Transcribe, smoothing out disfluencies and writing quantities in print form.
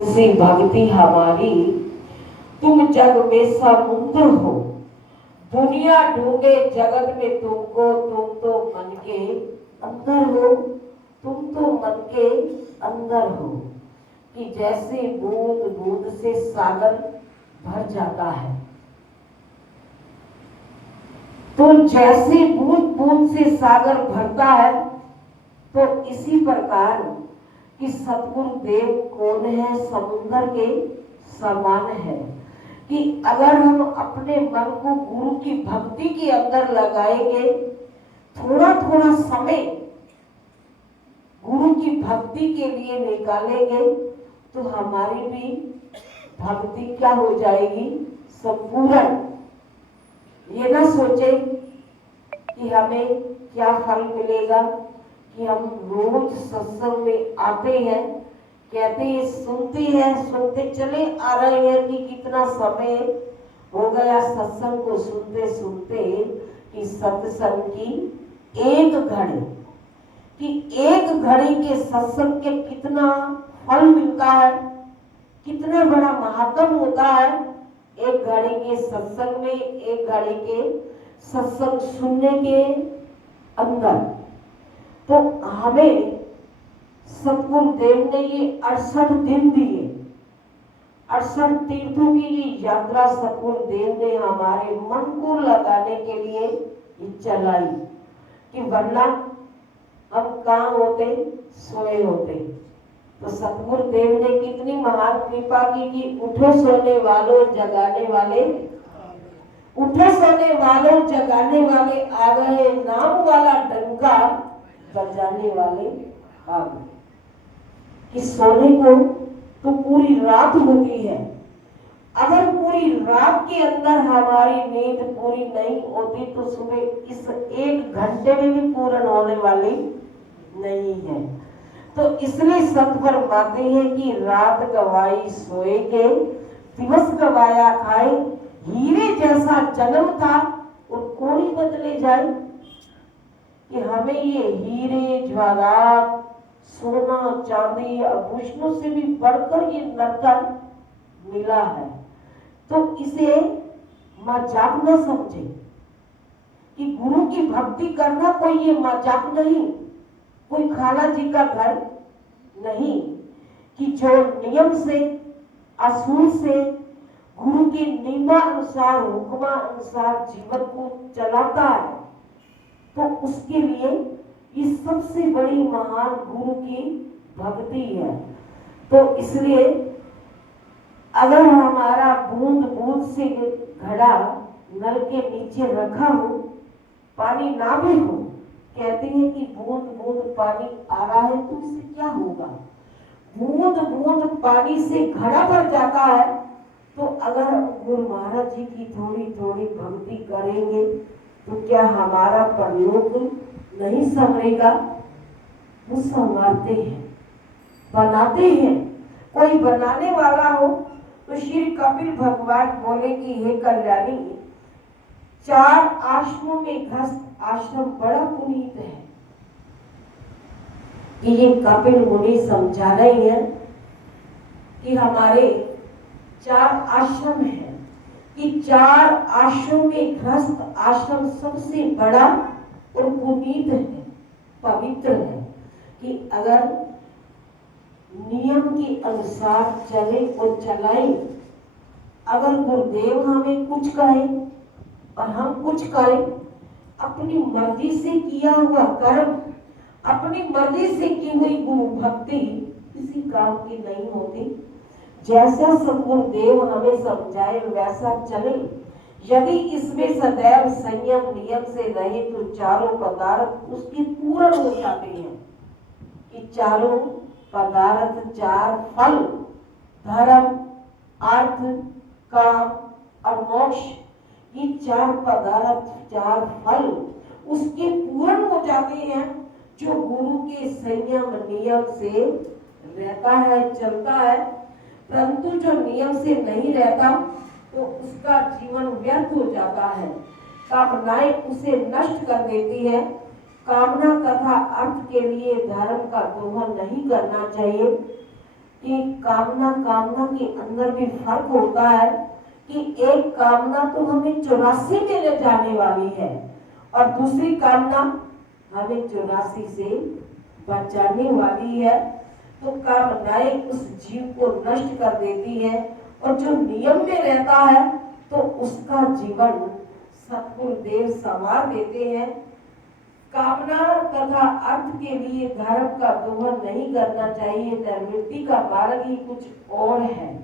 से भक्ति हमारी, तुम जग में समुद्र हो, दुनिया ढूंढे जगत में तुमको, तुम तो मन के अंदर हो, तुम तो मन के अंदर हो। कि जैसे बूंद बूंद से सागर भर जाता है, तो जैसे बूंद बूंद से सागर भरता है, तो इसी प्रकार कि सतगुरु देव कौन है, समुद्र के समान है। कि अगर हम अपने मन को गुरु की भक्ति के अंदर लगाएंगे, थोड़ा थोड़ा समय गुरु की भक्ति के लिए निकालेंगे, तो हमारी भी भक्ति क्या हो जाएगी, संपूर्ण। ये ना सोचे कि हमें क्या फल मिलेगा, कि हम रोज सत्संग में आते हैं, कहते हैं सुनते चले आ रहे हैं कि कितना समय हो गया सत्संग को सुनते सुनते, कि सत्संग की एक घड़ी, कि एक घड़ी के सत्संग के कितना फल मिलता है, कितना बड़ा महत्व होता है एक घड़ी के सत्संग में, एक घड़ी के सत्संग सुनने के अंदर। तो हमें सतगुरु देव ने ये 68 दिन दिए, 68 तीर्थों की ये यात्रा सतगुरु देव ने हमारे मन को लगाने के लिए चलाई। कि वरना हम कहाँ होते, सोए होते। तो सतगुरु देव ने कितनी महान कृपा की कि उठो सोने वालों जगाने वाले, उठो सोने वालों जगाने वाले आ गए, नाम वाला डंका बजाने वाले आ गए। कि सोने को तो पूरी रात होती है, अगर पूरी रात के अंदर हमारी नींद पूरी नहीं होती, तो सुबह इस 1 घंटे में भी पूर्ण होने वाली नहीं है। तो इसलिए संत फरमाते हैं कि रात गवाई सोए के, दिवस गवाया खाए, हीरे जैसा जन्म था और कोड़ी बदले जाए। कि हमें ये हीरे ज्वारात, सोना चांदी आभूषणों से भी बढ़कर ये नरतन मिला है। तो इसे मजाक न समझे, कि गुरु की भक्ति करना कोई ये मजाक नहीं, कोई खाला जी का घर नहीं। कि जो नियम से, असूल से, गुरु के नियमानुसार, हुक्मा अनुसार जीवन को चलाता है, तो उसके लिए ये सबसे बड़ी महान गुरु की भक्ति है। तो इसलिए अगर हमारा बूंद बूंद से घड़ा नल के नीचे रखा हो, पानी ना भी हो, कहते हैं कि बूंद बूंद पानी आ रहा है तो इससे क्या होगा। बूंद बूंद पानी से घड़ा भर जाता है। तो अगर गुरु महाराज जी की थोड़ी थोड़ी भक्ति करेंगे, तो क्या हमारा परलोक नहीं संवरेगा। वो संवारते हैं, बनाते हैं। कोई बनाने वाला हो तो श्री कपिल भगवान बोले कि हे कल्याणी, 4 आश्रमों में गृहस्थ आश्रम बड़ा पुनीत है। कि ये कपिल मुनि समझा रहे हैं कि हमारे 4 आश्रम हैं, कि 4 आश्रम में गृहस्थ आश्रम सबसे बड़ा और पुनीत है, पवित्र है। कि अगर नियम के अनुसार चले और चलाए, अगर गुरुदेव हमें कुछ कहे और हम कुछ करें, अपनी मर्जी से किया हुआ कर्म, अपनी मर्जी से की हुई गुरु भक्ति किसी काम की नहीं होती। जैसा सतगुरुदेव हमें समझाए वैसा चले, यदि इसमें सदैव संयम नियम से रहे, तो चारों पदार्थ उसके पूर्ण हो जाते हैं। कि चारों पदार्थ, 4 फल, धर्म, अर्थ, काम और मोक्ष, ये 4 पदार्थ, 4 फल उसके पूर्ण हो जाते हैं जो गुरु के संयम नियम से रहता है, चलता है। परंतु जो नियम से नहीं रहता, तो उसका जीवन व्यर्थ हो जाता है। कामनाएं उसे नष्ट कर देती है। कामना तथा अर्थ के लिए धर्म का दोहन नहीं करना चाहिए। कि कामना कामना के अंदर भी फर्क होता है कि एक कामना तो हमें 84 में ले जाने वाली है और दूसरी कामना हमें 84 से बचाने वाली है। तो कामनाएं उस जीव को नष्ट कर देती है और जो नियम में रहता है तो उसका जीवन सतगुरुदेव संवार देते हैं। कामना तथा अर्थ के लिए धर्म का दोहन नहीं करना चाहिए। धर्मवृत्ति का मार्ग ही कुछ और है।